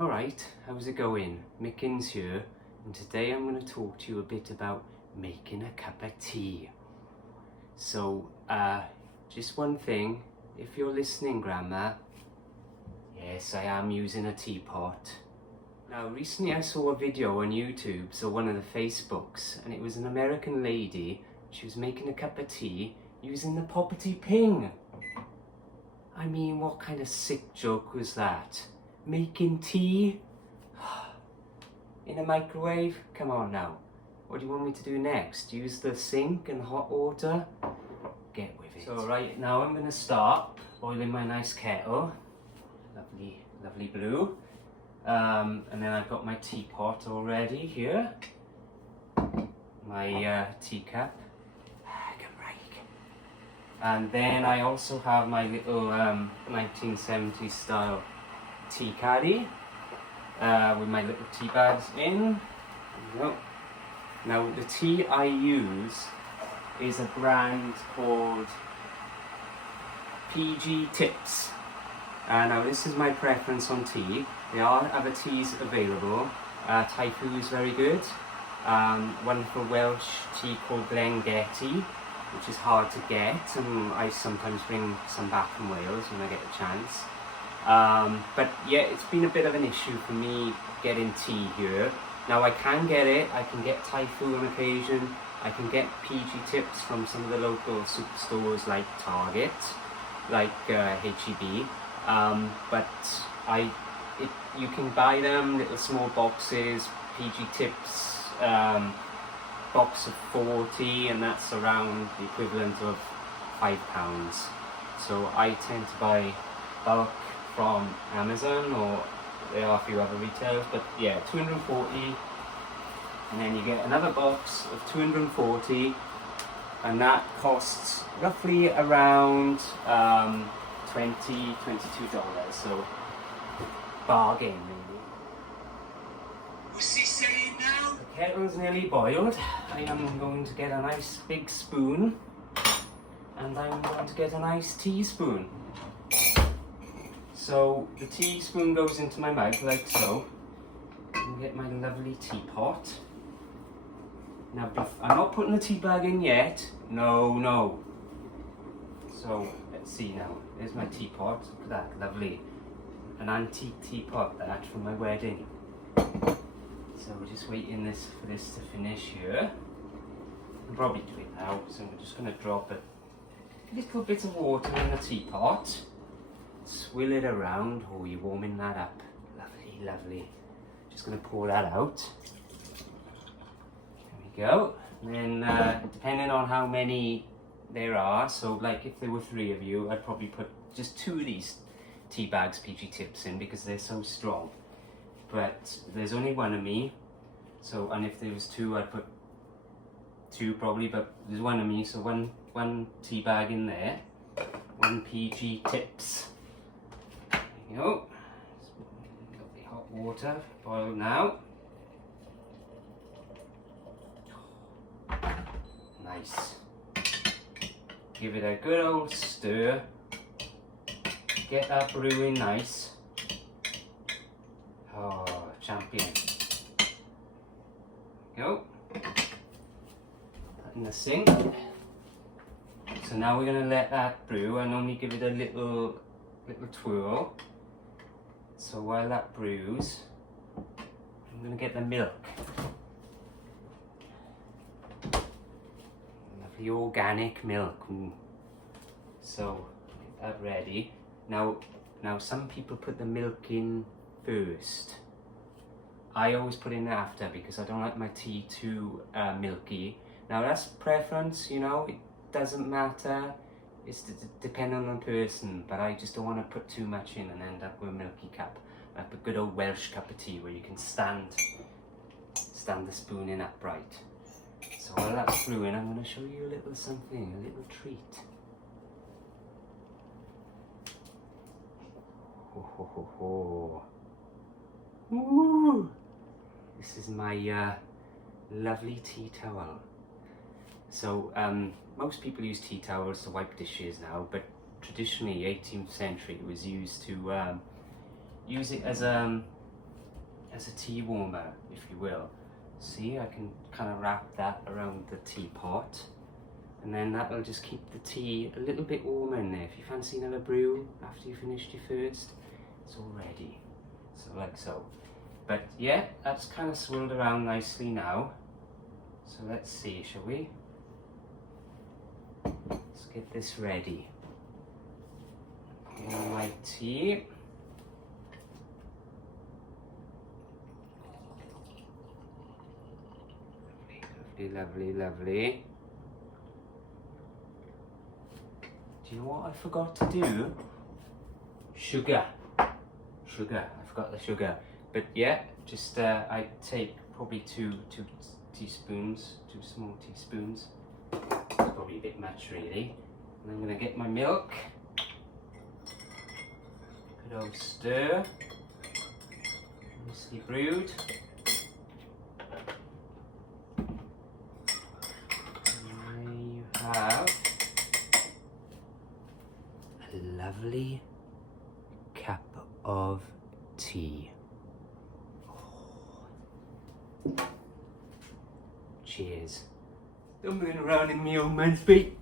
Alright, how's it going? Mickens here, and today I'm going to talk to you a bit about making a cup of tea. So, just one thing, if you're listening, Grandma, yes, I am using a teapot. Now, recently I saw a video on YouTube, so one of the Facebooks, and it was an American lady. She was making a cup of tea using the poppity ping. I mean, what kind of sick joke was that? Making tea in a microwave? Come on now. What do you want me to do next? Use the sink and hot water? Get with it. So right now I'm going to start boiling my nice kettle. Lovely, lovely blue. And then I've got my teapot already here. My teacup. And then I also have my little 1970s style tea caddy with my little tea bags in. Now the tea I use is a brand called PG Tips. Now this is my preference on tea. There are other teas available. Thai food is very good. Wonderful Welsh tea called Glengettie, which is hard to get, and I sometimes bring some back from Wales when I get a chance. But yeah, it's been a bit of an issue for me getting tea here. Now I can get it, I can get Thai food on occasion, I can get PG Tips from some of the local superstores like Target, like H-E-B, but you can buy them, little small boxes, PG Tips, box of 40, and that's around the equivalent of £5. So I tend to buy bulk from Amazon, or there are a few other retailers, but yeah, 240, and then you get another box of 240, and that costs roughly around $22, so bargain really. What's he saying now? The kettle's nearly boiled. I am going to get a nice big spoon, and I'm going to get a nice teaspoon. So the teaspoon goes into my mug like so, and get my lovely teapot. Now I'm not putting the tea bag in yet, no. So let's see now, there's my teapot, look at that, lovely. An antique teapot that from my wedding. So we're just waiting for this to finish here. I'll probably do it now, so we're just going to drop a little bit of water in the teapot. Swill it around. Oh, you're warming that up. Lovely, lovely. Just going to pour that out. There we go. And then depending on how many there are, so like if there were 3 of you, I'd probably put just 2 of these tea bags PG Tips in because they're so strong. But there's only 1 of me, so, and if there was 2, I'd put 2 probably, but there's 1 of me, so one tea bag in there, 1 PG Tips. There you go. Lovely hot water, boiled now. Nice. Give it a good old stir. Get that brewing nice. Oh, champion. Go. Put in the sink. So now we're going to let that brew. I normally give it a little twirl. So while that brews, I'm going to get the milk. Lovely organic milk. So get that ready. Now some people put the milk in first. I always put in after because I don't like my tea too milky. Now that's preference, you know, it doesn't matter. It's depending on the person, but I just don't want to put too much in and end up with a milky cup. Like a good old Welsh cup of tea where you can stand the spoon in upright. So while that's brewing, I'm going to show you a little something, a little treat. Ho ho ho ho. Ooh. This is my lovely tea towel. So most people use tea towels to wipe dishes now, but traditionally 18th century it was used to use it as as a tea warmer, if you will. See, I can kind of wrap that around the teapot, and then that will just keep the tea a little bit warmer in there. If you fancy another brew after you finished your first, it's all ready. So like so. But yeah, that's kind of swirled around nicely now. So let's see, shall we? Let's get this ready. Pour my tea. Lovely, lovely, lovely. Do you know what I forgot to do? Sugar. Sugar, I forgot the sugar. But yeah, just I take probably two teaspoons, 2 small teaspoons. It's probably a bit much really. And I'm gonna get my milk. Good old stir. Nicely brewed. And there you have a lovely cup of tea. Oh. Cheers. Don't move around in me old man's feet.